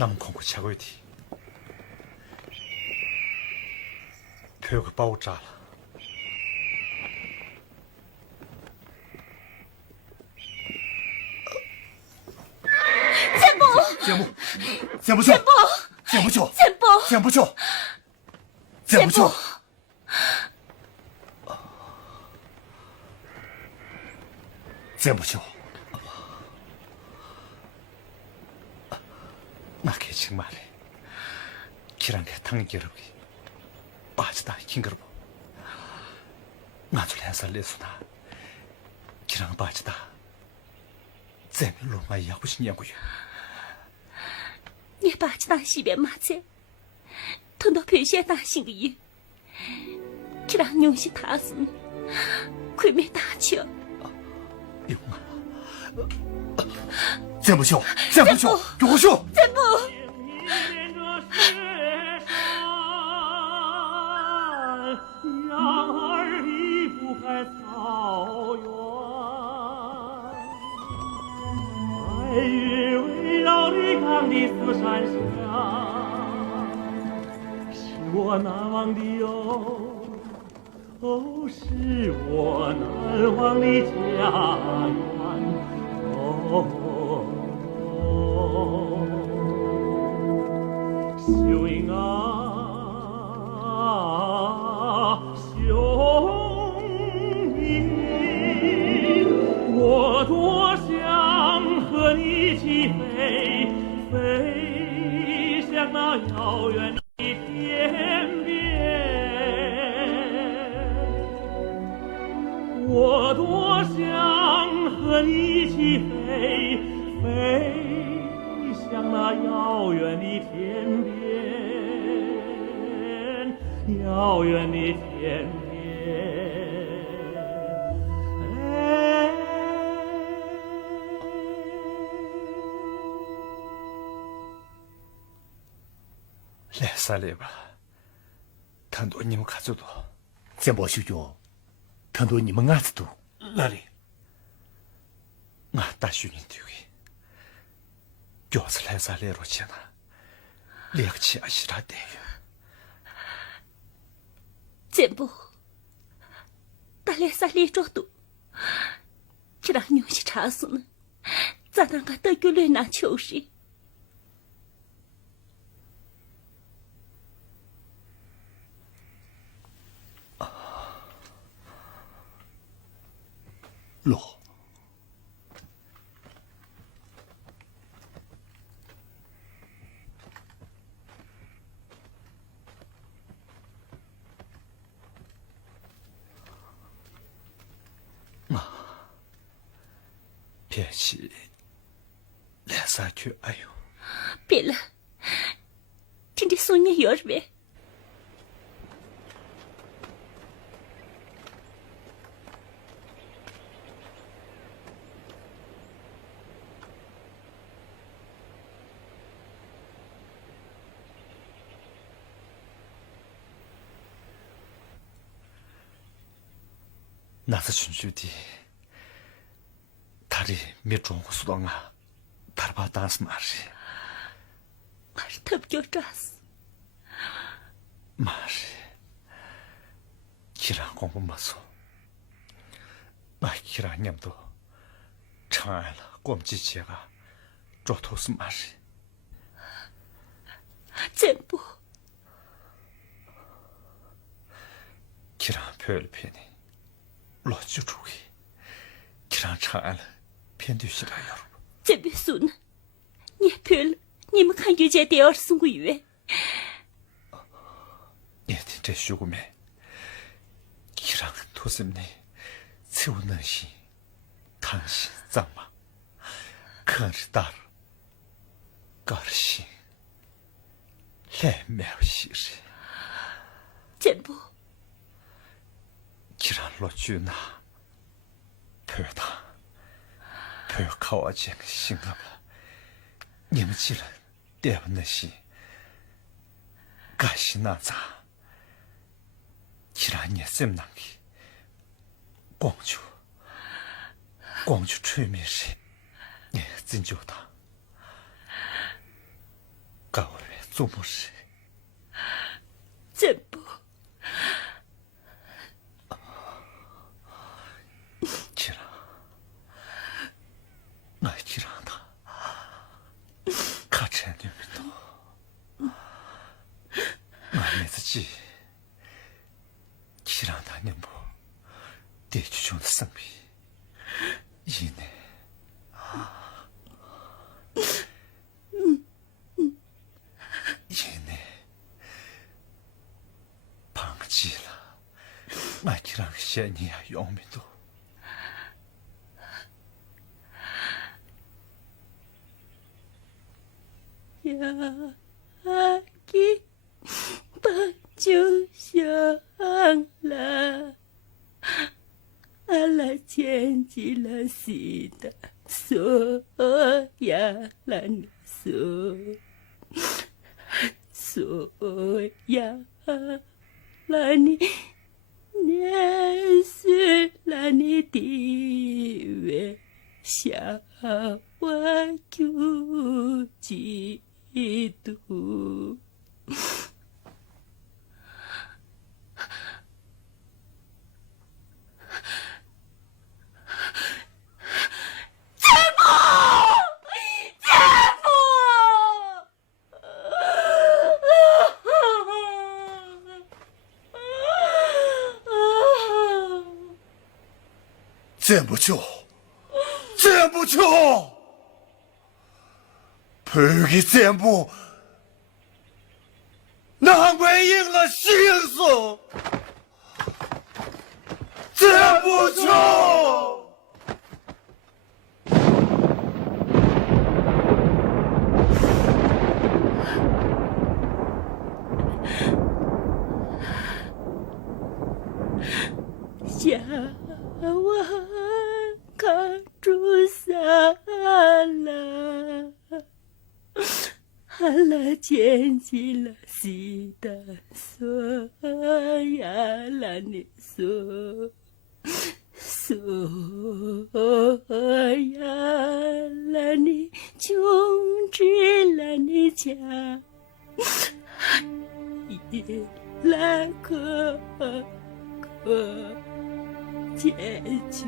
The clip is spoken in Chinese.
남콩고 차고티 벽을把我炸了。简伯，简木，简不去，简不去，简伯，简不去，简不去。简不去。那可정말에 기란 게 당기럽기 빠지다 킹거럽 나줄 해설 내수나 기란 빠지다 쟤는 로마 야구신냐고요. 你把这大西边马在，等到培训大型的鱼，这让牛西打死呢，亏没打球。用啊！简不去，简不去，给我去！简不。我难忘的哟，哦，是我难忘的家园哦。雄鹰啊，雄鹰，我多想和你一起飞，飞向那遥远的天边，我多想和你一起飞，飞向那遥远的天边，遥远的天边。来啥来吧？很多你们看着多，简伯舅舅，很多你们案子多。哪里？俺大学人丢的，要是来啥来着钱呢？两个钱是他待遇。简不，打来啥来着多？这让牛西查死呢，咋让俺得个来拿球时？路，别去，来啥去？哎呦，别了，听着送你药呗。那是群居的，他的没装过苏到俺，他把当时骂的，还是特别抓死。骂的，既然光不没错，俺既然念不到，长安了，过不几节个，抓头是骂的。简不，既然骗了骗你。老就出去，给让长安了，偏对西来要了。这边说呢，你骗了，你们看遇见第23个月。你听这学过没？给让托什么呢？才有能心，唐心脏嘛，可是大了，搞了心，来没有心事。简不。既然老去那，陪他，陪我靠我这个心了吧？你们既然对我那些，干些那咋？既然你这么难给，光去吹没谁，你真叫他。高原祖母是真不，既然我既让他可真女多，我妹子己既让他宁不跌去中的生命，以内。因为放弃了，我就让些你也用没多。呀，给把酒香了，阿拉牵起了西的手呀，拉你手。所呀，拉你年岁，拉你地位，下我求基督。真不求，真不求，陪给真不，难怪应了心思，真不求。下我扛住伞了，哈拉牵起了西的手呀，拉你手呀，拉你穷治了你家，一来可解救。